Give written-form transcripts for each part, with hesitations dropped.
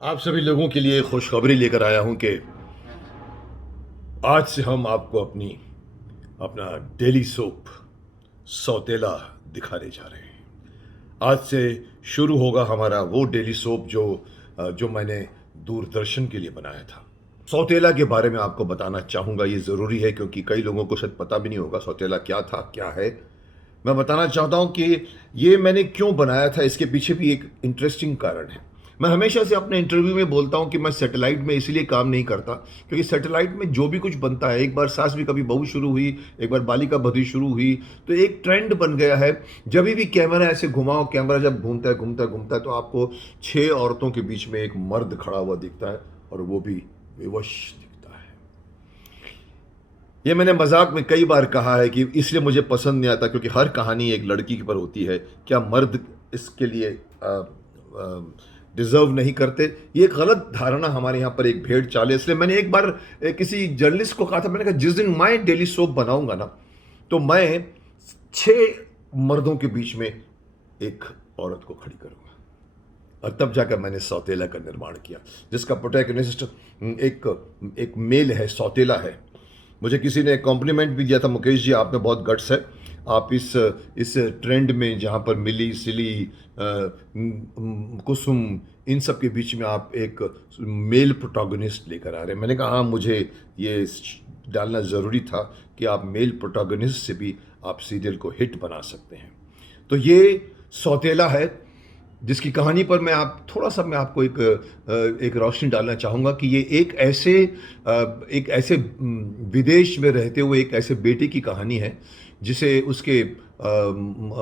आप सभी लोगों के लिए खुशखबरी लेकर आया हूं कि आज से हम आपको अपना डेली सोप सौतेला दिखाने जा रहे हैं। आज से शुरू होगा हमारा वो डेली सोप जो मैंने दूरदर्शन के लिए बनाया था। सौतेला के बारे में आपको बताना चाहूँगा, ये ज़रूरी है क्योंकि कई लोगों को शायद पता भी नहीं होगा सौतेला क्या था, क्या है। मैं बताना चाहता हूँ कि ये मैंने क्यों बनाया था, इसके पीछे भी एक इंटरेस्टिंग कारण है। मैं हमेशा से अपने इंटरव्यू में बोलता हूँ कि मैं सैटेलाइट में इसलिए काम नहीं करता क्योंकि सैटेलाइट में जो भी कुछ बनता है, एक बार सास भी कभी बहू शुरू हुई, एक बार बालिका बधू शुरू हुई, तो एक ट्रेंड बन गया है। जब भी कैमरा ऐसे घुमाओ, कैमरा जब घूमता है घूमता है घूमता है तो आपको 6 औरतों के बीच में एक मर्द खड़ा हुआ दिखता है और वो भी विवश दिखता है। ये मैंने मजाक में कई बार कहा है कि इसलिए मुझे पसंद नहीं आता क्योंकि हर कहानी एक लड़की के पर होती है। क्या मर्द इसके लिए डिजर्व नहीं करते? ये एक गलत धारणा हमारे यहाँ पर एक भेड़ चाल है। इसलिए मैंने एक बार किसी जर्नलिस्ट को कहा था, मैंने कहा जिस दिन मैं डेली सोप बनाऊंगा ना तो मैं 6 मर्दों के बीच में एक औरत को खड़ी करूंगा। और तब जाकर मैंने सौतेला का निर्माण किया जिसका प्रोटैगनिस्ट एक एक मेल है, सौतेला है। मुझे किसी ने कॉम्प्लीमेंट भी दिया था, मुकेश जी आप में बहुत गट्स है। आप इस ट्रेंड में जहाँ पर मिली सिली कुसुम इन सब के बीच में आप एक मेल प्रोटैगनिस्ट लेकर आ रहे हैं। मैंने कहा हाँ, मुझे ये डालना ज़रूरी था कि आप मेल प्रोटैगनिस्ट से भी आप सीरियल को हिट बना सकते हैं। तो ये सौतेला है जिसकी कहानी पर मैं आपको एक रोशनी डालना चाहूँगा कि ये एक ऐसे विदेश में रहते हुए एक ऐसे बेटे की कहानी है जिसे उसके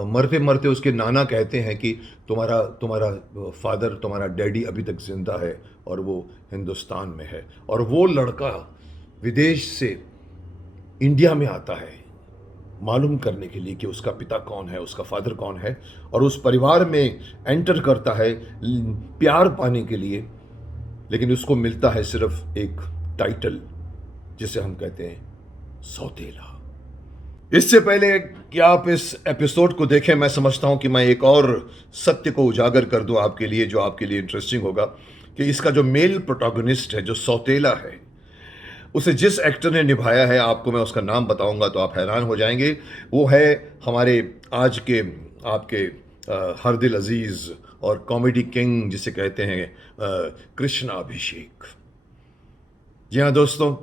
मरते मरते उसके नाना कहते हैं कि तुम्हारा तुम्हारा फादर, तुम्हारा डैडी अभी तक जिंदा है और वो हिंदुस्तान में है। और वो लड़का विदेश से इंडिया में आता है मालूम करने के लिए कि उसका पिता कौन है, उसका फादर कौन है, और उस परिवार में एंटर करता है प्यार पाने के लिए। लेकिन उसको मिलता है सिर्फ एक टाइटल जिसे हम कहते हैं सौतेला। इससे पहले कि आप इस एपिसोड को देखें, मैं समझता हूं कि मैं एक और सत्य को उजागर कर दूं आपके लिए, जो आपके लिए इंटरेस्टिंग होगा कि इसका जो मेल प्रोटैगनिस्ट है, जो सौतेला है, उसे जिस एक्टर ने निभाया है, आपको मैं उसका नाम बताऊंगा तो आप हैरान हो जाएंगे। वो है हमारे आज के आपके हर दिल अजीज और कॉमेडी किंग जिसे कहते हैं कृष्णा अभिषेक। जी हाँ दोस्तों,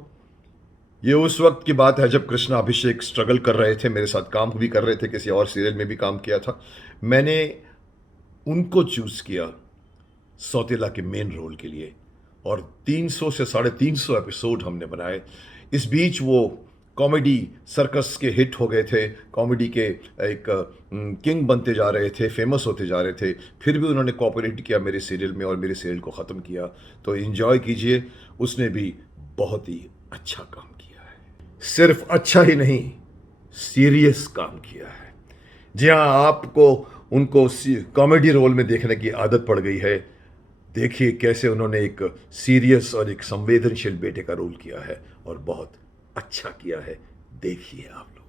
ये उस वक्त की बात है जब कृष्णा अभिषेक स्ट्रगल कर रहे थे, मेरे साथ काम भी कर रहे थे, किसी और सीरियल में भी काम किया था। मैंने उनको चूज किया सौतेला के मेन रोल के लिए और 300 से 350 एपिसोड हमने बनाए। इस बीच वो कॉमेडी सर्कस के हिट हो गए थे, कॉमेडी के एक किंग बनते जा रहे थे, फेमस होते जा रहे थे। फिर भी उन्होंने कोऑपरेट किया मेरे सीरियल में और मेरे सीरियल को ख़त्म किया। तो एंजॉय कीजिए, उसने भी बहुत ही अच्छा काम किया है। सिर्फ अच्छा ही नहीं, सीरियस काम किया है। जी हाँ, आपको उनको कॉमेडी रोल में देखने की आदत पड़ गई है। देखिए कैसे उन्होंने एक सीरियस और एक संवेदनशील बेटे का रोल किया है और बहुत अच्छा किया है। देखिए आप लोग।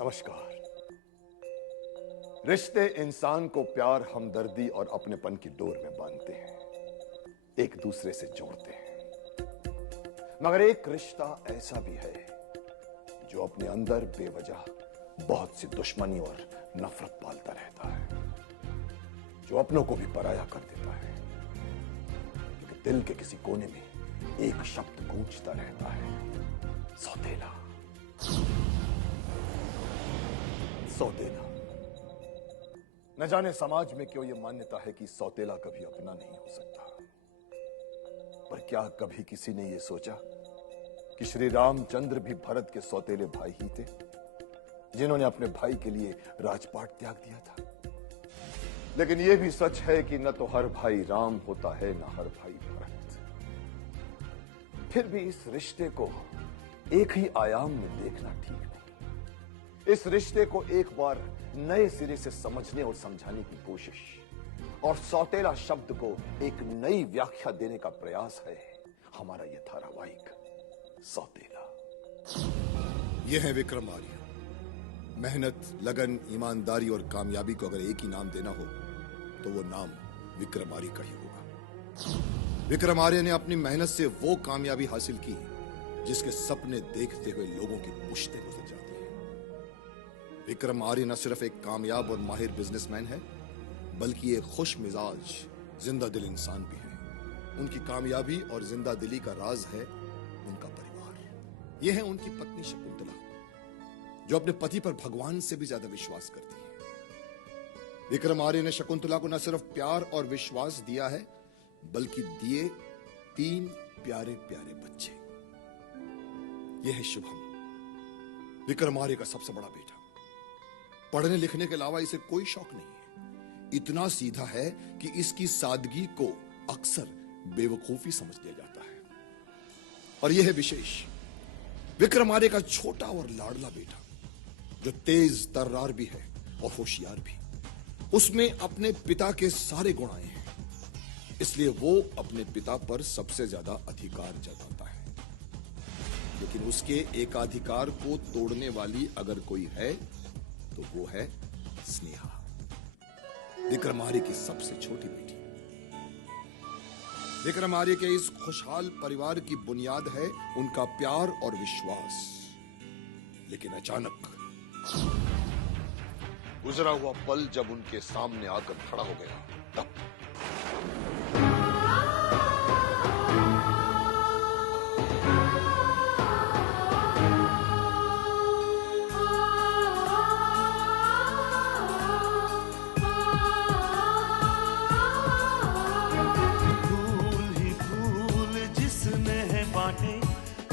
नमस्कार। रिश्ते इंसान को प्यार, हमदर्दी और अपनेपन की डोर में बांधते हैं, एक दूसरे से जोड़ते हैं। मगर एक रिश्ता ऐसा भी है जो अपने अंदर बेवजह बहुत सी दुश्मनी और नफरत पालता रहता है, जो अपनों को भी पराया कर देता है, क्योंकि दिल के किसी कोने में एक शब्द गूंजता रहता है, सौतेला। सौतेला। न जाने समाज में क्यों यह मान्यता है कि सौतेला कभी अपना नहीं हो सकता। पर क्या कभी किसी ने यह सोचा कि श्री रामचंद्र भी भरत के सौतेले भाई ही थे, जिन्होंने अपने भाई के लिए राजपाट त्याग दिया था। लेकिन यह भी सच है कि न तो हर भाई राम होता है, न हर भाई भरत। फिर भी इस रिश्ते को एक ही आयाम में देखना ठीक नहीं। इस रिश्ते को एक बार नए सिरे से समझने और समझाने की कोशिश और सौतेला शब्द को एक नई व्याख्या देने का प्रयास है हमारा यह धारावाहिक सौतेला। यह है विक्रम आर्य। मेहनत, लगन, ईमानदारी और कामयाबी को अगर एक ही नाम देना हो तो वो नाम विक्रम आर्य का ही होगा। विक्रम आर्य ने अपनी मेहनत से वो कामयाबी हासिल की जिसके सपने देखते हुए लोगों की पुश्तें गुजर जाती हैं। विक्रम आर्य न सिर्फ एक कामयाब और माहिर बिजनेसमैन है, बल्कि एक खुश मिजाज, जिंदा दिल इंसान भी है। उनकी कामयाबी और जिंदा दिली का राज है उनका परिवार। यह है उनकी पत्नी शकुंतला, जो अपने पति पर भगवान से भी ज्यादा विश्वास करती है। विक्रम आर्य ने शकुंतला को न सिर्फ प्यार और विश्वास दिया है, बल्कि दिए 3 प्यारे प्यारे बच्चे। यह है शुभम, विक्रम आर्य का सबसे बड़ा बेटा। पढ़ने लिखने के अलावा इसे कोई शौक नहीं है। इतना सीधा है कि इसकी सादगी को अक्सर बेवकूफी समझ लिया जाता है। और यह है विशेष, विक्रम आर्य का छोटा और लाडला बेटा, जो तेज तर्रार भी है और होशियार भी। उसमें अपने पिता के सारे गुण आए हैं, इसलिए वो अपने पिता पर सबसे ज्यादा अधिकार जताता है। लेकिन उसके एकाधिकार को तोड़ने वाली अगर कोई है तो वो है स्नेहा, विक्रम आर्य की सबसे छोटी बेटी। विक्रम आर्य के इस खुशहाल परिवार की बुनियाद है उनका प्यार और विश्वास। लेकिन अचानक गुजरा हुआ पल जब उनके सामने आकर खड़ा हो गया, तब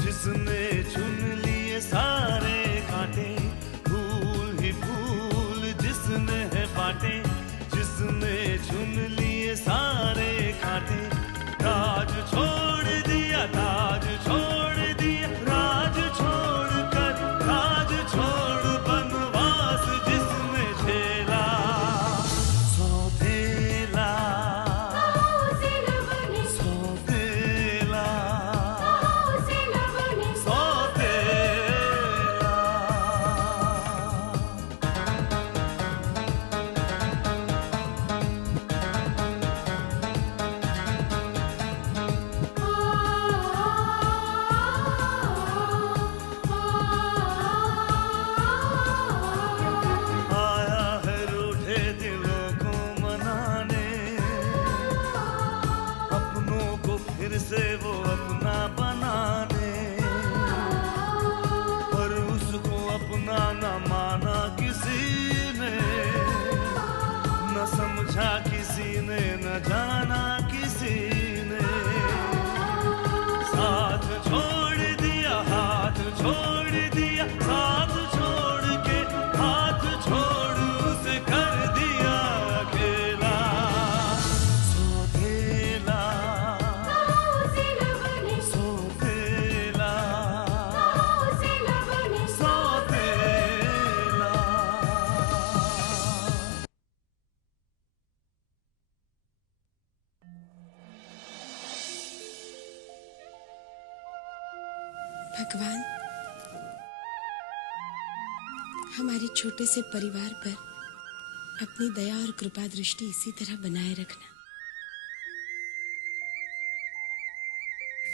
जिसने चुन लिए सारे कांटे, फूल ही फूल जिसने है बांटे, जिसने चुन लिए सारे कांटे। राज छोड़ दिया, ताज छोड़ दिया, राज छोड़ कर राज छोड़ बनवास जिसने झेला। सौतेला से वो अपना बनाने, पर उसको अपना न माना किसी ने, न समझा किसी ने, न जाना किसी ने। साथ छोड़ दिया, हाथ छोड़ दिया, साथ छोड़ के हाथ छोड़ उसे कर दिया अकेला। सौतेला भगवान, हमारे छोटे से परिवार पर अपनी दया और कृपा दृष्टि इसी तरह बनाए रखना।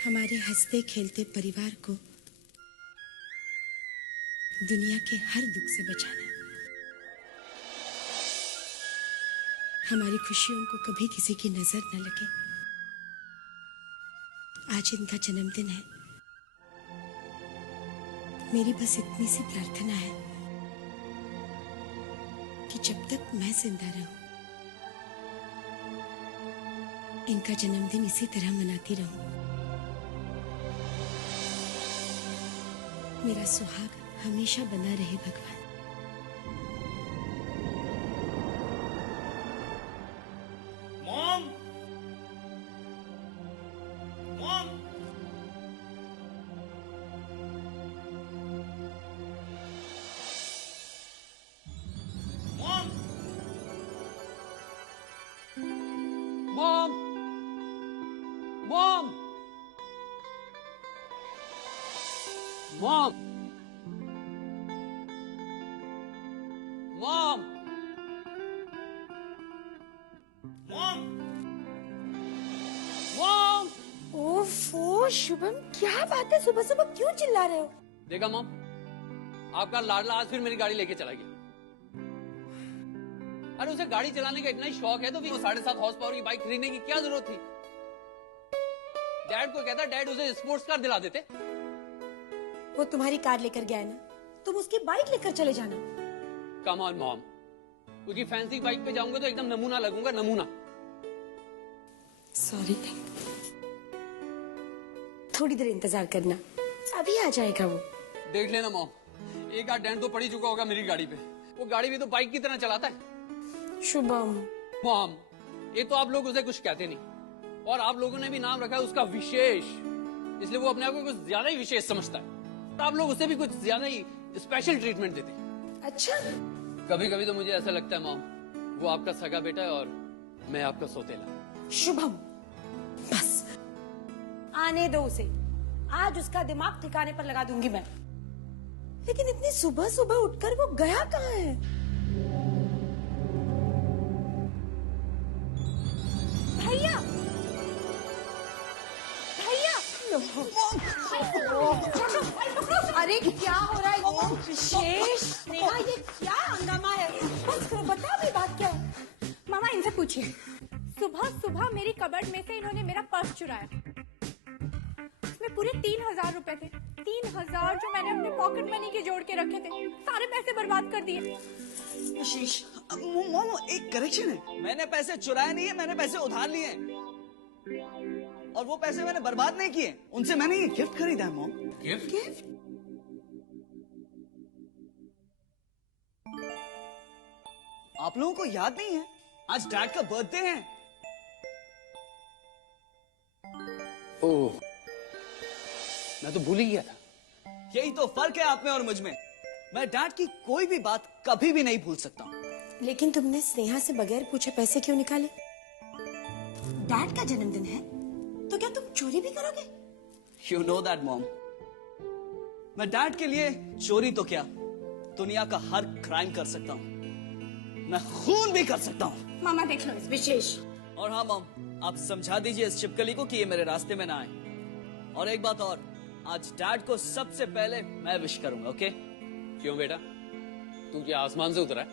हमारे हंसते खेलते परिवार को दुनिया के हर दुख से बचाना। हमारी खुशियों को कभी किसी की नजर न लगे। आज इनका जन्मदिन है, मेरी बस इतनी सी प्रार्थना है कि जब तक मैं जिंदा रहूं, इनका जन्मदिन इसी तरह मनाती रहूं। मेरा सुहाग हमेशा बना रहे भगवान। Mom, mom, mom, mom, mom, mom, mom, mom. ओफो शुभम, क्या बात है, सुबह सुबह क्यों चिल्ला रहे हो? देखा मॉम, आपका लाडला आज फिर मेरी गाड़ी लेके चला गया। अरे उसे गाड़ी चलाने का इतना ही शौक है तो भी वो 7.5 हॉर्स पावर की बाइक खरीदने की क्या जरूरत थी? डैड को कहता, डैड उसे स्पोर्ट्स कार दिला देते। वो तुम्हारी कार लेकर गया है ना, तुम उसकी बाइक लेकर चले जाना। कम ऑन मॉम, क्योंकि फैंसी बाइक पे जाऊंगा तो एकदम नमूना लगूंगा, नमूना। सॉरी, थोड़ी देर इंतजार करना, अभी आ जाएगा वो। देख लेना मॉम, एक आध डेंट तो पड़ ही चुका होगा मेरी गाड़ी पे। वो गाड़ी भी तो बाइक की तरह चलाता है। शुभम, मॉम, ये तो आप लोग उसे कुछ कहते नहीं, और आप लोगों ने भी नाम रखा है उसका विशेष, इसलिए वो अपने आप को कुछ ज्यादा ही विशेष समझता है। तो आप लोग उसे भी कुछ ज्यादा ही स्पेशल ट्रीटमेंट देते हैं। अच्छा, कभी कभी तो मुझे ऐसा लगता है मॉम, वो आपका सगा बेटा है और मैं आपका सौतेला। शुभम, बस आने दो उसे, आज उसका दिमाग ठिकाने पर लगा दूंगी मैं। लेकिन इतनी सुबह सुबह उठकर वो गया कहाँ है? भैया, भैया, अरे क्या हो रहा है? विशेष, नेहा, ये क्या हंगामा है? बस करो, बता भी बात क्या है? मामा इनसे पूछिए। सुबह सुबह मेरी कबर्ड में से इन्होंने मेरा पर्स चुराया। उसमें पूरे 3,000 रुपए थे। 3,000 जो मैंने अपने पॉकेट मनी के जोड़ के रखे थे, सारे पैसे बर्बाद कर दिए। आशीष, मोमो एक करेक्शन है, मैंने पैसे चुराए नहीं है, मैंने पैसे उधार लिए हैं। और वो पैसे मैंने बर्बाद नहीं किए, उनसे मैंने ये गिफ्ट खरीदा है मॉम। गिफ्ट? आप लोगों को याद नहीं है, आज डैड का बर्थडे है। ओह, मैं तो भूल ही गया था। यही तो फर्क है आप में और मुझ में। मैं डैड की कोई भी बात कभी भी नहीं भूल सकता हूँ। लेकिन तुमने स्नेहा से बगैर पूछे पैसे क्यों निकाले? डैड का जन्मदिन है तो क्या तुम चोरी भी करोगे? यू नो दैट मॉम, मैं डैड के लिए चोरी तो क्या, दुनिया का हर क्राइम कर सकता हूँ। मैं खून भी कर सकता हूँ। मामा देख लो इस विशेष। और हाँ मॉम, आप समझा दीजिए इस छिपकली को कि ये मेरे रास्ते में ना आए। और एक बात और, आज डैड को सबसे पहले मैं विश करूंगा, ओके? क्यों बेटा, तू क्या आसमान से उतरा है?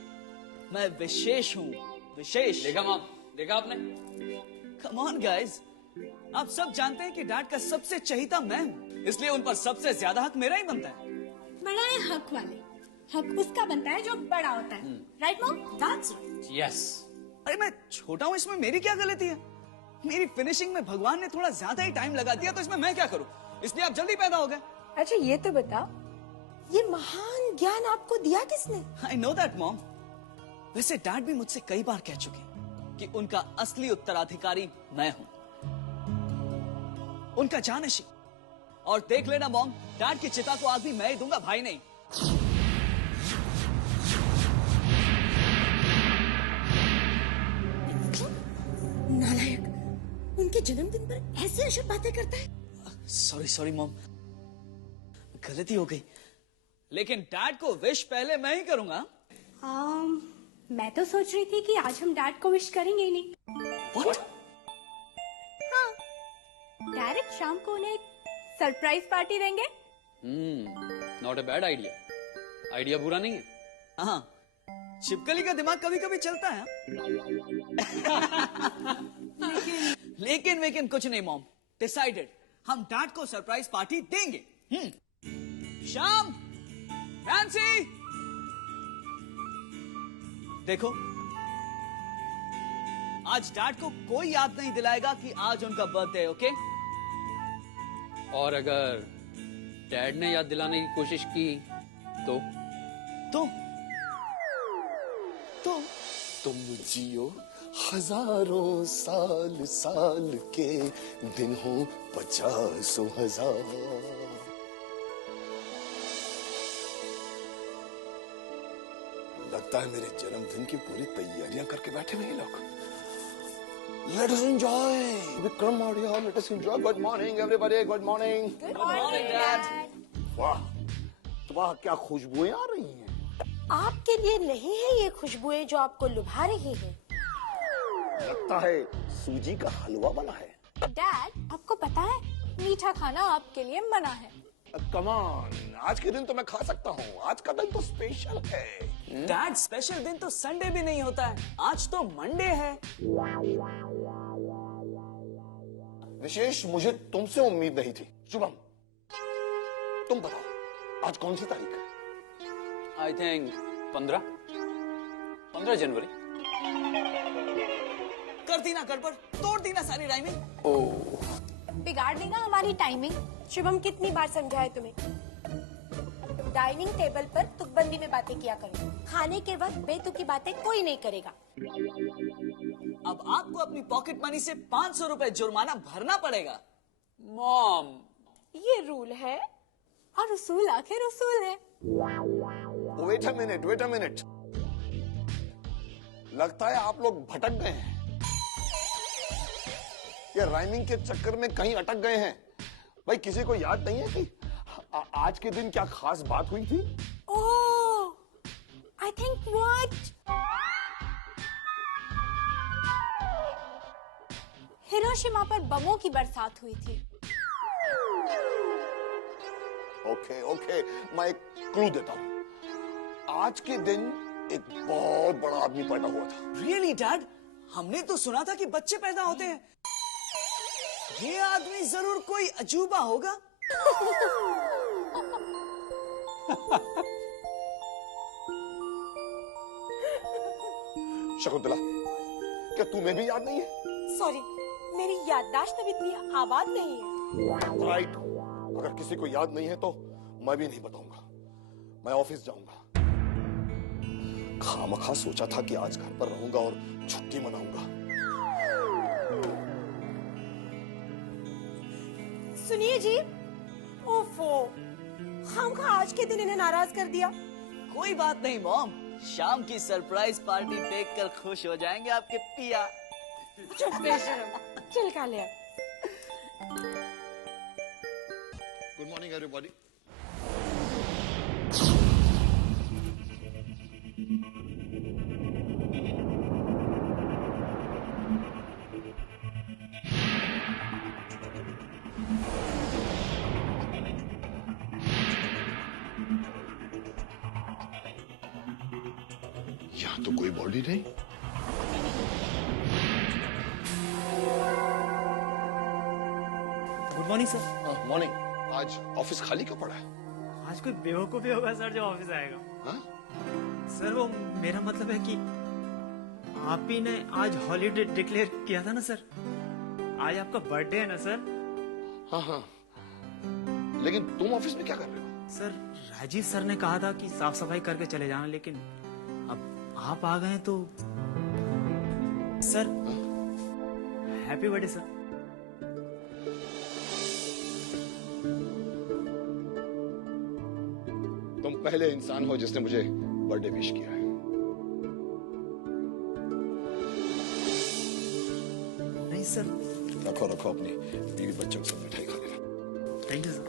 मैं विशेष हूँ, विशेष। देखा मॉम, देखा आपने? कम ऑन गाइस, आप सब जानते हैं कि डैड का सबसे चहीता मैं हूँ, इसलिए उन पर सबसे ज्यादा हक मेरा ही बनता है। बड़ा है हक वाले, हक उसका बनता है जो बड़ा होता है। Right mom? That's right. Yes. अरे मैं छोटा हूँ, इसमें मेरी क्या गलती है? मेरी फिनिशिंग में भगवान ने थोड़ा ज्यादा ही टाइम लगा दिया, तो इसमें मैं क्या करूँ? इसलिए आप जल्दी पैदा हो गए। अच्छा ये तो बताओ, ये महान ज्ञान आपको दिया किसने? I know that mom. वैसे डैड भी मुझसे कई बार कह चुके हैं कि उनका असली उत्तराधिकारी मैं हूं, उनका जानशी। और देख लेना मॉम, डैड की चिता को आग भी मैं ही दूंगा, भाई नहीं। नालायक, उनके जन्मदिन पर ऐसी अशुभ बातें करता है। सॉरी सॉरी मॉम, गलती हो गई। लेकिन डैड को विश पहले मैं ही करूंगा। मैं तो सोच रही थी कि आज हम डैड को विश करेंगे ही नहीं। What? हाँ, डायरेक्ट शाम को उन्हें एक सरप्राइज पार्टी देंगे। Not a bad idea. Idea बुरा नहीं है। हाँ, छिपकली का दिमाग कभी कभी चलता है। लेकिन कुछ नहीं मॉम, डिसाइडेड, हम डैड को सरप्राइज पार्टी देंगे। शाम, नैन्सी, देखो, आज डैड को कोई याद नहीं दिलाएगा कि आज उनका बर्थडे है, ओके? और अगर डैड ने याद दिलाने की कोशिश की तो? तुम जियो हजारों साल, साल के दिन हो 50,000। लगता है मेरे जन्मदिन की पूरी तैयारियां करके बैठे हुए ये लोग। Let us enjoy. Vikram Audio, let us enjoy. Good morning, everybody. Good morning. Good morning, Dad. वाह, वाह, क्या खुशबुएं आ रही हैं। आपके लिए नहीं है ये खुशबुएं जो आपको लुभा रही है। लगता है सूजी का हलवा बना है। डैड, आपको पता है मीठा खाना आपके लिए मना है। Come on, आज के दिन तो मैं खा सकता हूँ। आज का दिन तो स्पेशल है। डैड, स्पेशल दिन तो संडे भी नहीं होता है, आज तो मंडे है। विशेष मुझे तुमसे उम्मीद नहीं थी। शुभम, तुम बताओ आज कौन सी तारीख है? आई थिंक 15 जनवरी। कर दी ना गड़बड़, तोड़ दी ना सारी राइमिंग। बिगाड़ दी ना हमारी टाइमिंग। शुभम, कितनी बार समझाए तुम्हें? डाइनिंग टेबल पर तुकबंदी में बातें किया करो। खाने के वक्त बेतुकी बातें कोई नहीं करेगा। अब आपको अपनी पॉकेट मनी से 500 रुपए जुर्माना भरना पड़ेगा। मॉम, ये रूल है और उसूल आखिर उसूल है। Wait a minute. लगता है आप लोग भटक गए हैं। ये राइमिंग के चक्कर में कहीं अटक गए हैं। भाई, किसी को याद नहीं है कि आज के दिन क्या खास बात हुई थी? ओह, आई थिंक व्हाट? हिरोशिमा पर बमों की बरसात हुई थी। ओके, मैं एक क्लू देता हूं। आज के दिन एक बहुत बड़ा आदमी पैदा हुआ था। Really dad? हमने तो सुना था कि बच्चे पैदा होते हैं। ये आदमी जरूर कोई अजूबा होगा। शकुंतला, क्या तुम्हें भी याद नहीं है? सॉरी, मेरी याददाश्त अब इतनी आबाद नहीं है। राइट, अगर किसी को याद नहीं है तो मैं भी नहीं बताऊंगा। मैं ऑफिस जाऊंगा। खामखा सोचा था कि आज घर पर रहूंगा और छुट्टी मनाऊंगा। सुनिए जी, ओफो, खामखा आज के दिन इन्हें नाराज कर दिया। कोई बात नहीं मॉम, शाम की सरप्राइज पार्टी देखकर खुश हो जाएंगे आपके पिया। चुप बेशरम, चल खा ले। Good morning everybody. यहाँ तो कोई बॉडी नहीं। Good morning sir. मॉर्निंग। आज ऑफिस खाली क्यों पड़ा है? आज कोई बेवकूफी होगा सर जो ऑफिस आएगा। हाँ? सर वो मेरा मतलब है कि आप ही ने आज हॉलीडे डिक्लेयर किया था ना सर। आज आपका बर्थडे है ना सर। हाँ, लेकिन तुम ऑफिस में क्या कर रहे हो? सर राजीव सर ने कहा था कि साफ सफाई करके चले जाना, लेकिन अब आप आ गए तो सर हैप्पी बर्थडे सर। तुम पहले इंसान हो जिसने मुझे बर्थडे विश किया है। नहीं सर। रखो अपनी बीवी बच्चों के साथ मिठाई खा लेना। Thank you sir.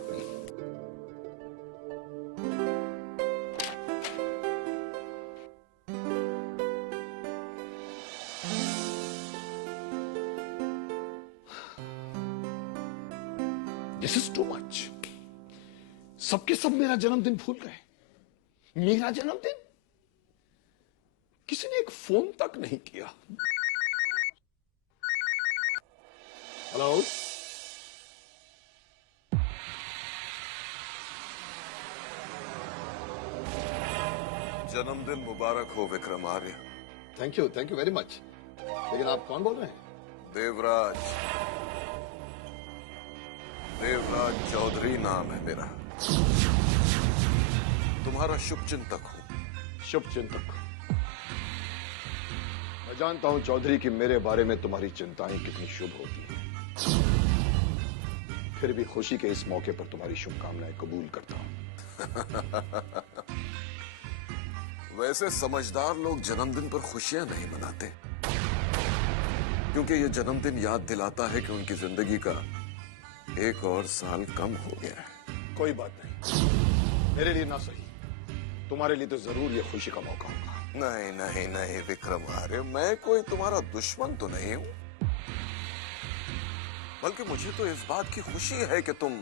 This is too much. सबके सब मेरा जन्मदिन भूल गए। मेरा जन्मदिन किसी ने एक फोन तक नहीं किया। हेलो, जन्मदिन मुबारक हो Vikram Arya. Thank you very much. लेकिन आप कौन बोल रहे हैं? देवराज चौधरी नाम है मेरा। तुम्हारा शुभचिंतक हूं। शुभचिंतक। मैं जानता हूं चौधरी कि मेरे बारे में तुम्हारी चिंताएं कितनी शुभ होती हैं। फिर भी खुशी के इस मौके पर तुम्हारी शुभकामनाएं कबूल करता हूं। वैसे समझदार लोग जन्मदिन पर खुशियां नहीं मनाते, क्योंकि ये जन्मदिन याद दिलाता है कि उनकी जिंदगी का एक और साल कम हो गया है। कोई बात नहीं, मेरे लिए ना सही, तुम्हारे लिए तो जरूर ये खुशी का मौका होगा। नहीं नहीं नहीं विक्रम आर्य, मैं कोई तुम्हारा दुश्मन तो नहीं हूं, बल्कि मुझे तो इस बात की खुशी है कि तुम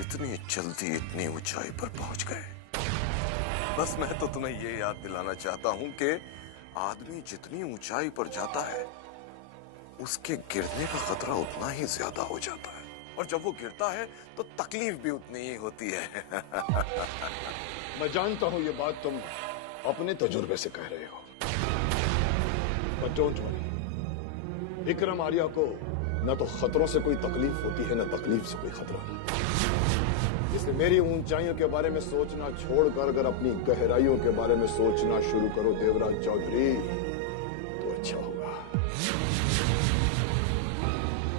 इतनी जल्दी इतनी ऊंचाई पर पहुंच गए। बस मैं तो तुम्हें ये याद दिलाना चाहता हूं कि आदमी जितनी ऊंचाई पर जाता है उसके गिरने का खतरा उतना ही ज्यादा हो जाता है, और जब वो गिरता है तो तकलीफ भी उतनी ही होती है। मैं जानता हूं ये बात तुम अपने तजुर्बे से कह रहे हो, but don't worry, Vikram Arya को न तो खतरों से कोई तकलीफ होती है, न तकलीफ से कोई खतरा। इसलिए मेरी ऊंचाइयों के बारे में सोचना छोड़कर अगर अपनी गहराइयों के बारे में सोचना शुरू करो देवराज चौधरी, तो अच्छा होगा।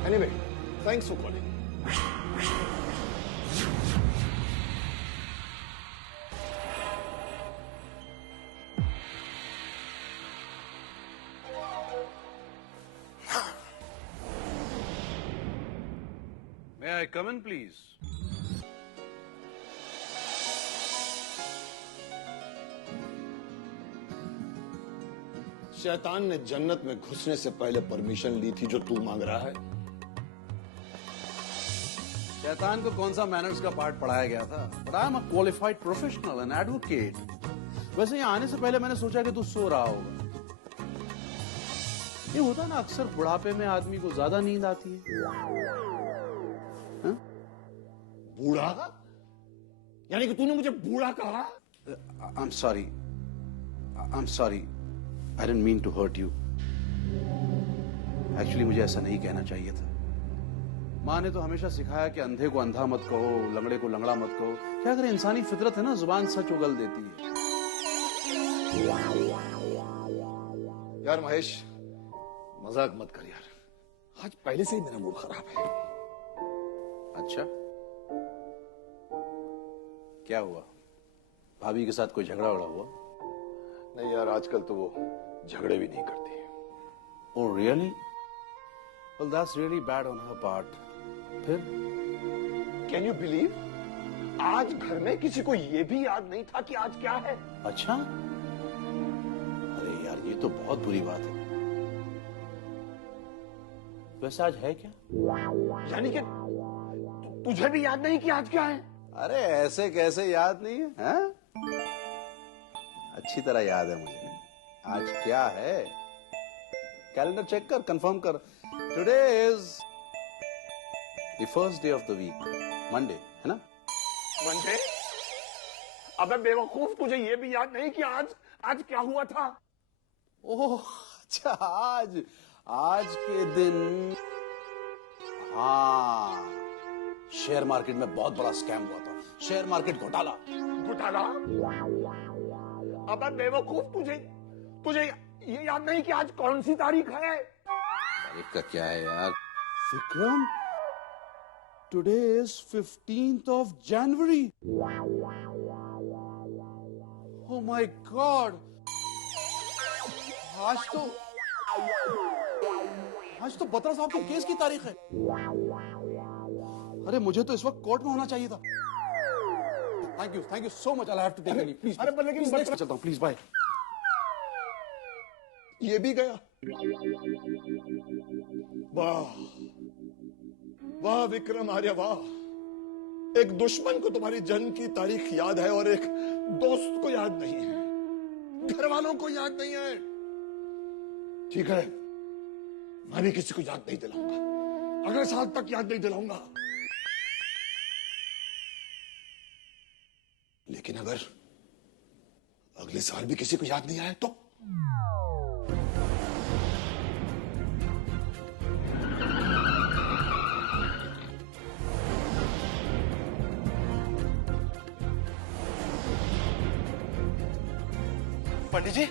Anyway, thanks for calling. May I come in, please? शैतान ने जन्नत में घुसने से पहले परमिशन ली थी जो तू मांग रहा है। शैतान को कौन सा मैनर्स का पार्ट पढ़ाया गया था? But I am a qualified professional and advocate. वैसे यहाँ आने से पहले मैंने सोचा कि तू सो रहा होगा। ये होता ना, अक्सर बुढ़ापे में आदमी को ज्यादा नींद आती है। बूढ़ा? यानी कि तूने मुझे बूढ़ा कहा? I'm sorry. I'm sorry. I didn't mean to hurt you. Actually, मुझे ऐसा नहीं कहना चाहिए था। माँ ने तो हमेशा सिखाया कि अंधे को अंधा मत कहो, लंगड़े को लंगड़ा मत कहो। क्या अगर इंसानी फितरत है ना, जुबान सच उगल देती है। यार महेश, मजाक मत कर यार, आज पहले से ही मेरा मूड खराब है। अच्छा, क्या हुआ? भाभी के साथ कोई झगड़ा वगड़ा हुआ? नहीं यार, आजकल तो वो झगड़े भी नहीं करती। Oh really? Well, that's really bad on her part. फिर? कैन यू बिलीव, आज घर में किसी को ये भी याद नहीं था कि आज क्या है। अच्छा, अरे यार ये तो बहुत बुरी बात है। वैसे आज है क्या? यानी कि तुझे भी याद नहीं कि आज क्या है? अरे ऐसे कैसे याद नहीं है, हैं? अच्छी तरह याद है मुझे। आज क्या है? कैलेंडर चेक कर, कंफर्म कर। Today is the first day of the week, Monday, है ना? मंडे? अबे बेवकूफ, तुझे ये भी याद नहीं कि आज क्या हुआ था? ओह अच्छा, आज के दिन, हाँ, शेयर मार्केट में बहुत बड़ा स्कैम हुआ था। शेयर मार्केट घोटाला। घोटाला? अबे बेवकूफ, तुझे ये याद नहीं कि आज कौन सी तारीख है? तारीख का क्या है यार? Vikram, today is 15th of January. Oh my God! आज तो बत्रा साहब के केस की तारीख है। अरे मुझे तो इस वक्त कोर्ट में होना चाहिए था। Thank you so much. I have to take leave, please. अरे लेकिन चलता हूँ, प्लीज, बाय। ये भी गया। वाह वाह विक्रम आर्य, वाह। एक दुश्मन को तुम्हारी जन्म की तारीख याद है और एक दोस्त को याद नहीं है, घर वालों को याद नहीं है। ठीक है, मैं भी किसी को याद नहीं दिलाऊंगा, अगले साल तक याद नहीं दिलाऊंगा। लेकिन अगर अगले साल भी किसी को याद नहीं आया तो? पंडित जी,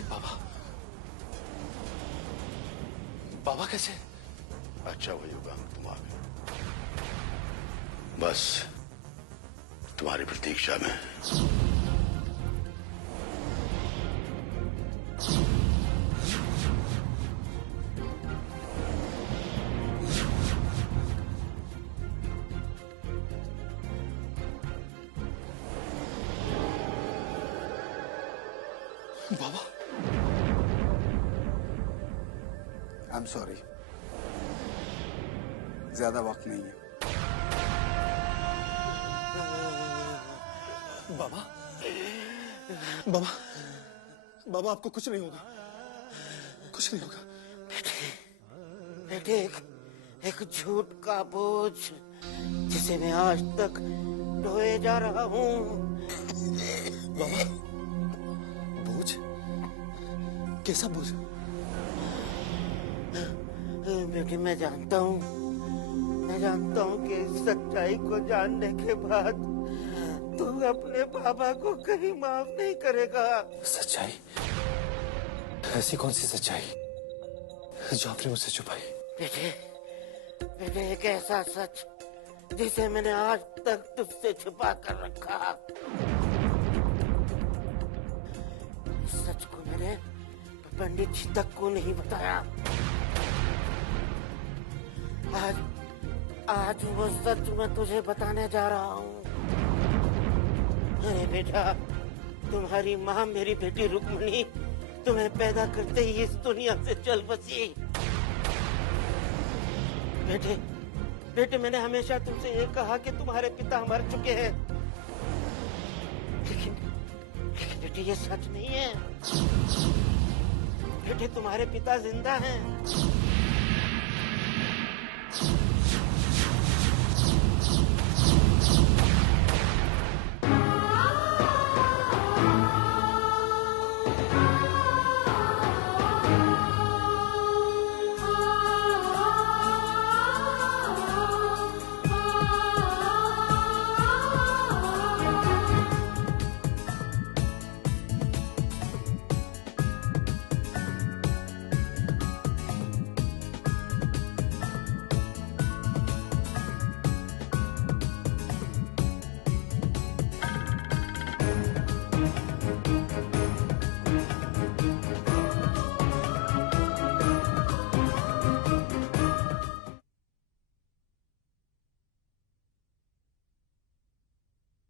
लेकिन बाबा, बाबा कैसे? अच्छा वही होगा, तुम आ गए। बस तुम्हारी प्रतीक्षा में। बाबा, आई एम सॉरी, ज्यादा वक्त नहीं है। बाबा, बाबा, बाबा आपको कुछ नहीं होगा, कुछ नहीं होगा। बेटे, एक झूठ का बोझ जिसे मैं आज तक ढोए जा रहा हूँ। बाबा, बोझ? कैसा बोझ? बेटे, मैं जानता हूँ कि इस सच्चाई को जानने के बाद तू अपने पापा को कहीं माफ नहीं करेगा। सच्चाई? ऐसी कौन सी सच्चाई जो आपने मुझसे छुपाई? बेटे, एक ऐसा सच जिसे मैंने आज तक तुझसे छुपा कर रखा। इस सच को मैंने पंडित जी तक को नहीं बताया। आज वो सच मैं तुझे बताने जा रहा हूँ। अरे बेटा, तुम्हारी माँ मेरी बेटी रुक्मणी तुम्हें पैदा करते ही इस दुनिया से चल बसी। बेटे, मैंने हमेशा तुमसे ये कहा कि तुम्हारे पिता मर चुके हैं, लेकिन बेटे ये सच नहीं है। बेटे, तुम्हारे पिता जिंदा हैं।